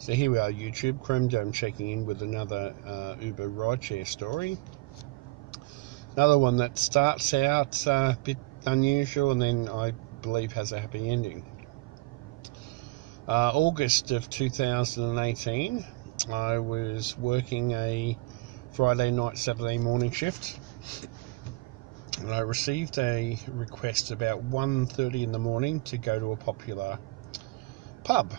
So here we are, YouTube. Chrome checking in with another Uber rideshare story. Another one that starts out a bit unusual and then I believe has a happy ending. August of 2018, I was working a Friday night, Saturday morning shift, and I received a request about 1:30 in the morning to go to a popular pub.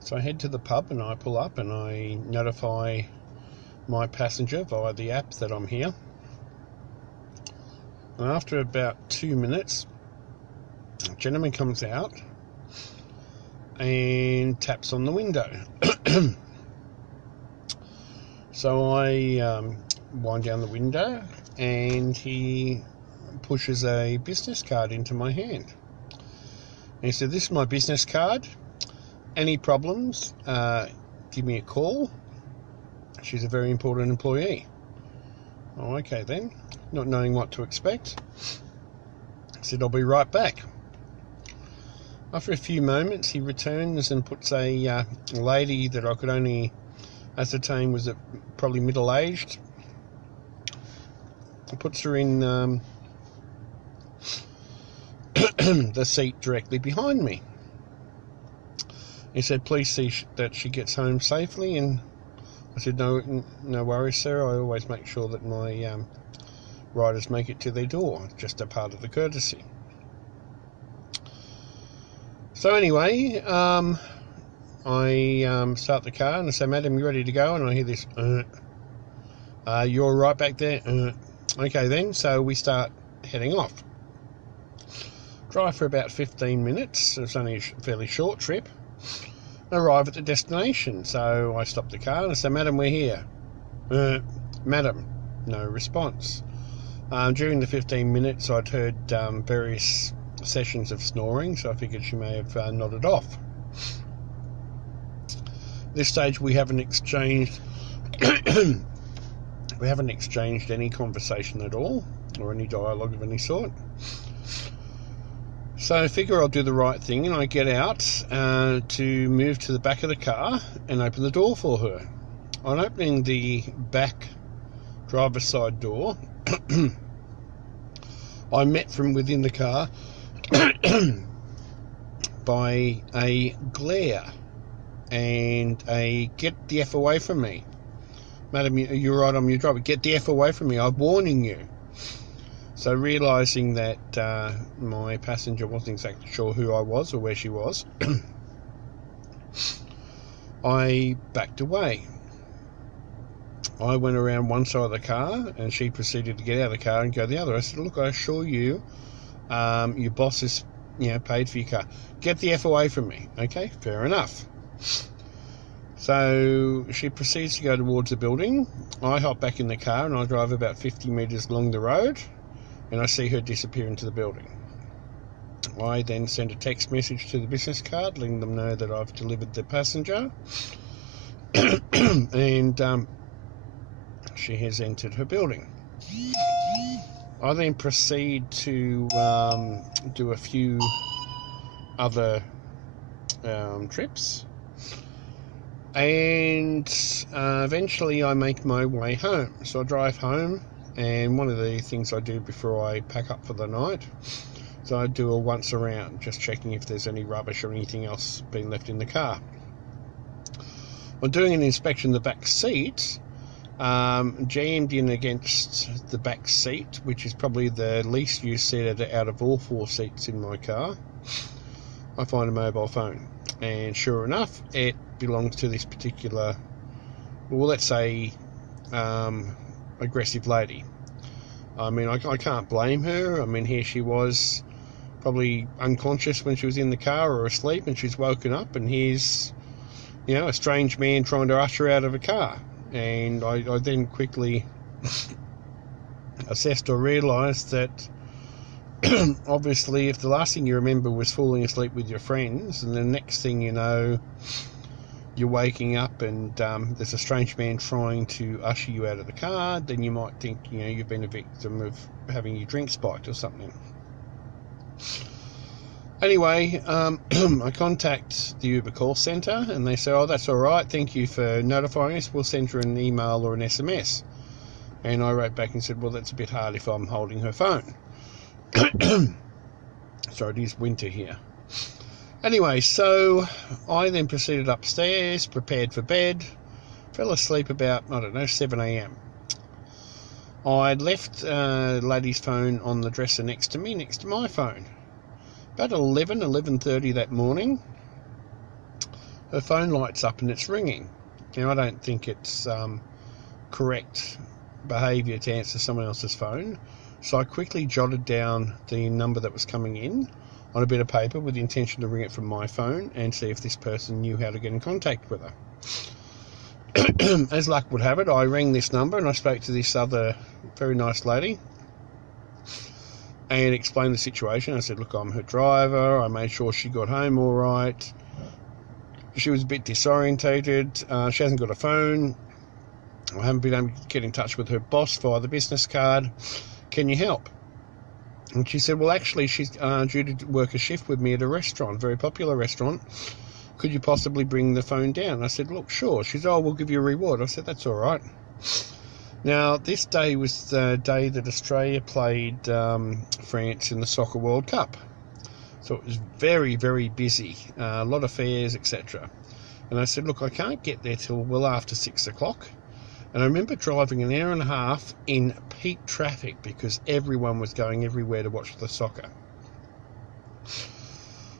So I head to the pub and I pull up and I notify my passenger via the app that I'm here. And after about 2 minutes, a gentleman comes out and taps on the window. So I wind down the window and he pushes a business card into my hand. And he said, "This is my business card. Any problems, give me a call. She's a very important employee." Oh, okay then. Not knowing what to expect, I said, "I'll be right back." After a few moments, he returns and puts a lady that I could only ascertain was probably middle-aged. He puts her in the seat directly behind me. He said, "Please see that she gets home safely." And I said, no worries, sir. I always make sure that my riders make it to their door. It's just a part of the courtesy." So anyway, I start the car and I say, "Madam, you ready to go?" And I hear this, "You're right back there?" Okay then, so we start heading off. Drive for about 15 minutes. It's only a fairly short trip. Arrive at the destination, so I stop the car and I say, "Madam, we're here." "Madam," no response. During the 15 minutes I'd heard various sessions of snoring, so I figured she may have nodded off. At this stage we haven't exchanged any conversation at all, or any dialogue of any sort. So I figure I'll do the right thing and I get out to move to the back of the car and open the door for her. On opening the back driver's side door, I'm met from within the car by a glare and a "Get the F away from me. Madam, you're right, I'm your driver. Get the F away from me. I'm warning you." So realising that my passenger wasn't exactly sure who I was or where she was, I backed away. I went around one side of the car and she proceeded to get out of the car and go the other. I said, "Look, I assure you, your boss is paid for your car. Get the F away from me." Okay, fair enough. So she proceeds to go towards the building. I hop back in the car and I drive about 50 metres along the road and I see her disappear into the building. I then send a text message to the business card letting them know that I've delivered the passenger and she has entered her building. I then proceed to do a few other trips, and eventually I make my way home. So I drive home, and one of the things I do before I pack up for the night, so I do a once around, just checking if there's any rubbish or anything else being left in the car. On doing an inspection of the back seat, jammed in against the back seat, which is probably the least used seat out of all 4 seats in my car, I find a mobile phone. And sure enough, it belongs to this particular, well, let's say, aggressive lady. I mean, I can't blame her. I mean, here she was, probably unconscious when she was in the car or asleep, and she's woken up, and here's, a strange man trying to usher her out of a car. And I then quickly assessed or realised that obviously if the last thing you remember was falling asleep with your friends, and the next thing you know you're waking up and there's a strange man trying to usher you out of the car, then you might think you've been a victim of having your drink spiked or something. Anyway, I contact the Uber call centre and they say, oh, that's all right, thank you for notifying us, we'll send her an email or an SMS. And I wrote back and said, well, that's a bit hard if I'm holding her phone. Sorry, it is winter here. Anyway, so I then proceeded upstairs, prepared for bed, fell asleep about, I don't know, 7 a.m. I'd left a lady's phone on the dresser next to me, next to my phone. About 11:30 that morning, her phone lights up and it's ringing. Now, I don't think it's correct behaviour to answer someone else's phone, so I quickly jotted down the number that was coming in on a bit of paper with the intention to ring it from my phone and see if this person knew how to get in contact with her. As luck would have it, I rang this number and I spoke to this other very nice lady and explained the situation. I said, look, I'm her driver. I made sure she got home all right. She was a bit disorientated. She hasn't got a phone. I haven't been able to get in touch with her boss via the business card. Can you help? And she said, well, actually, she's due to work a shift with me at a restaurant, a very popular restaurant. Could you possibly bring the phone down? I said, look, sure. She said, oh, we'll give you a reward. I said, that's all right. Now, this day was the day that Australia played France in the Soccer World Cup. So it was very, very busy, a lot of fairs, etc. And I said, look, I can't get there till well after 6 o'clock. And I remember driving an hour and a half in peak traffic because everyone was going everywhere to watch the soccer.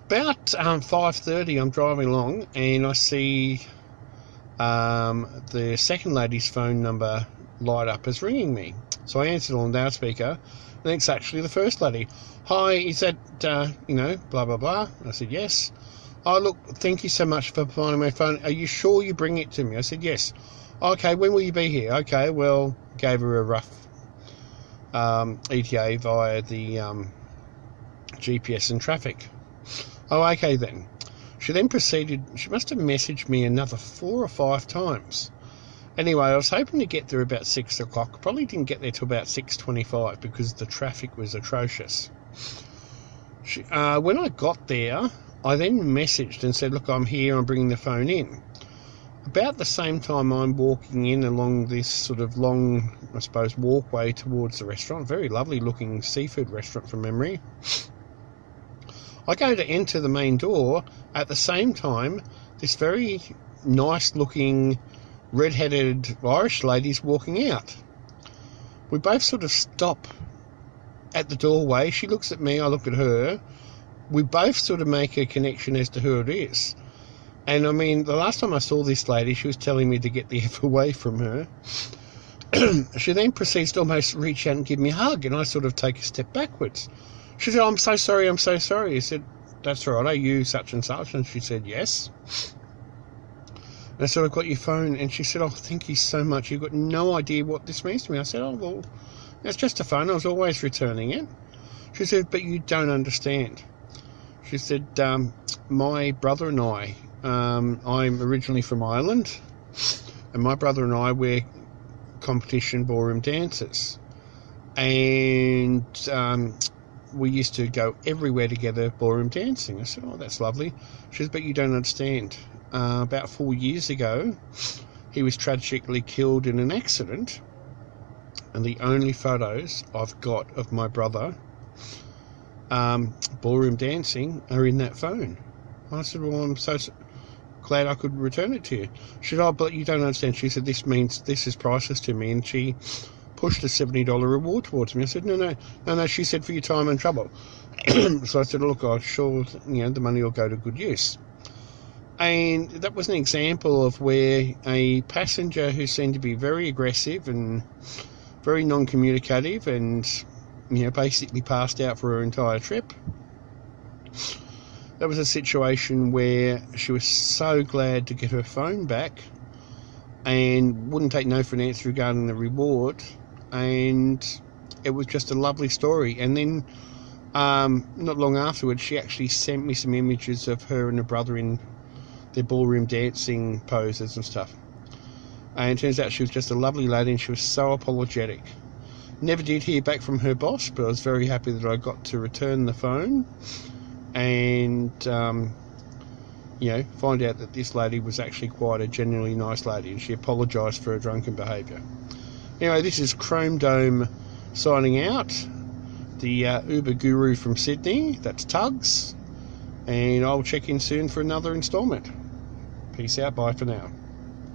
About 5:30, I'm driving along and I see the second lady's phone number light up as ringing me. So I answered on loudspeaker, and it's actually the first lady. Hi, is that, blah, blah, blah? I said, yes. Oh, look, thank you so much for finding my phone. Are you sure you bring it to me? I said, yes. Okay, when will you be here? Okay, well, gave her a rough ETA via the GPS and traffic. Oh, okay then. She then proceeded, she must have messaged me another 4 or 5 times. Anyway, I was hoping to get there about 6 o'clock. Probably didn't get there till about 6:25 because the traffic was atrocious. When I got there, I then messaged and said, look, I'm here, I'm bringing the phone in. About the same time I'm walking in along this sort of long, I suppose, walkway towards the restaurant, very lovely looking seafood restaurant from memory. I go to enter the main door. At the same time, this very nice looking red-headed Irish lady's walking out. We both sort of stop at the doorway. She looks at me, I look at her. We both sort of make a connection as to who it is. And I mean, the last time I saw this lady, she was telling me to get the F away from her. She then proceeds to almost reach out and give me a hug, and I sort of take a step backwards. She said, oh, I'm so sorry, I'm so sorry. I said, that's all right, are you such and such? And she said, yes. And I said, I've got your phone. And she said, oh, thank you so much. You've got no idea what this means to me. I said, oh, well, that's just a phone. I was always returning it. She said, but you don't understand. She said, my brother and I, I'm originally from Ireland, and my brother and I were competition ballroom dancers. And we used to go everywhere together ballroom dancing. I said, oh, that's lovely. She said, but you don't understand. About 4 years ago, he was tragically killed in an accident, and the only photos I've got of my brother ballroom dancing are in that phone. I said, well, I'm so glad I could return it to you. She said, oh, but you don't understand. She said, this is priceless to me, and she pushed a $70 reward towards me. I said, no. She said, for your time and trouble. So I said, look, I'm sure the money will go to good use. And that was an example of where a passenger who seemed to be very aggressive and very non-communicative and basically passed out for her entire trip. That was a situation where she was so glad to get her phone back and wouldn't take no for an answer regarding the reward, and it was just a lovely story. And then not long afterwards, she actually sent me some images of her and her brother in their ballroom dancing poses and stuff. And it turns out she was just a lovely lady, and she was so apologetic. Never did hear back from her boss, but I was very happy that I got to return the phone and you know, find out that this lady was actually quite a genuinely nice lady, and she apologised for her drunken behaviour. Anyway, this is Chrome Dome signing out, the Uber guru from Sydney. That's Tugs, and I'll check in soon for another instalment. Peace out, bye for now.